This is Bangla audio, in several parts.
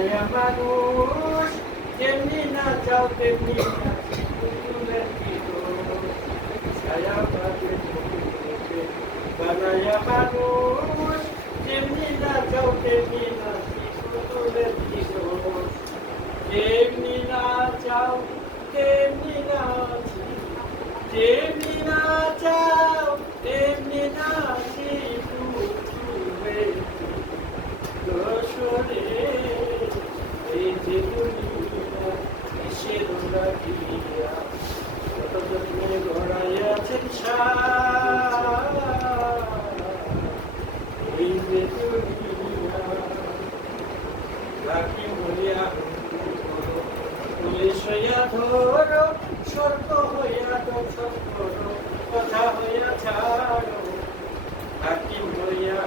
বানাইয়া মানুষ যেমনি না চাও তেমনি নাচি পুতুলের কি দোষ ছায়া পাবে মুখে বানাইয়া মানুষ যেমনি না চাও তেমনি নাচি পুতুলের কি দোষ যেমনি না চাও তেমনি নাচি যেমনি না চাও তেমনি নাচি পুতুলের দোষরে এই যে দুনিয়া কিসের লাগিয়া কত যত্নে গড়াইয়াছেন এই যে দুনিয়া রাখি বলিয়া পুলিশ হইয়া ধরো সর্প হইয়া দর্শন করো কথা হইয়া ছাড়ো হাকিম হইয়া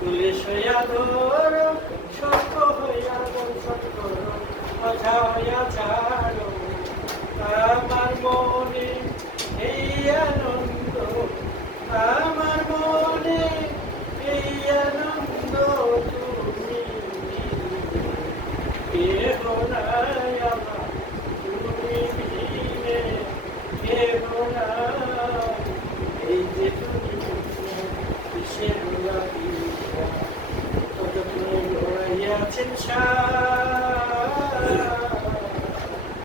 পুলিশ হইয়া ধরো সর্প হইয়া দর্শন করো কথা হইয়া ছাড়ো আমার মনে এই আনন্দ আমার মনে এই আনন্দ